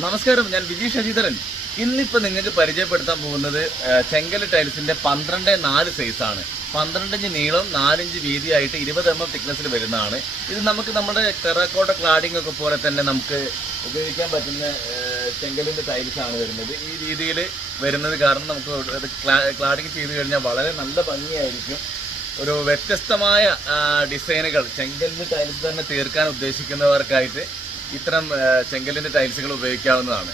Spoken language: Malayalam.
നമസ്കാരം, ഞാൻ വിജി ശശിധരൻ. ഇന്നിപ്പോൾ നിങ്ങൾക്ക് പരിചയപ്പെടുത്താൻ പോകുന്നത് ചെങ്കല് ടൈൽസിന്റെ 12:4 സൈസാണ്. 12 ഇഞ്ച് നീളം, 4 ഇഞ്ച് വീതിയായിട്ട് 20 mm തിക്നെസ്സിൽ വരുന്നതാണ്. ഇത് നമുക്ക് നമ്മുടെ ടെറാക്കോട്ട ക്ലാഡിംഗ് ഒക്കെ പോലെ തന്നെ നമുക്ക് ഉപയോഗിക്കാൻ പറ്റുന്ന ചെങ്കലിന്റെ ടൈൽസ് ആണ് വരുന്നത്. ഈ രീതിയിൽ വരുന്നത് കാരണം നമുക്ക് ക്ലാഡിംഗ് ചെയ്ത് കഴിഞ്ഞാൽ വളരെ നല്ല ഭംഗിയായിരിക്കും. ഒരു വ്യത്യസ്തമായ ഡിസൈനുകൾ ചെങ്കലിന്റെ ടൈൽസ് തന്നെ തീർക്കാൻ ഉദ്ദേശിക്കുന്നവർക്കായിട്ട് ഇത്തരം ചെങ്കലിന്റെ ടൈൽസുകൾ ഉപയോഗിക്കാവുന്നതാണ്.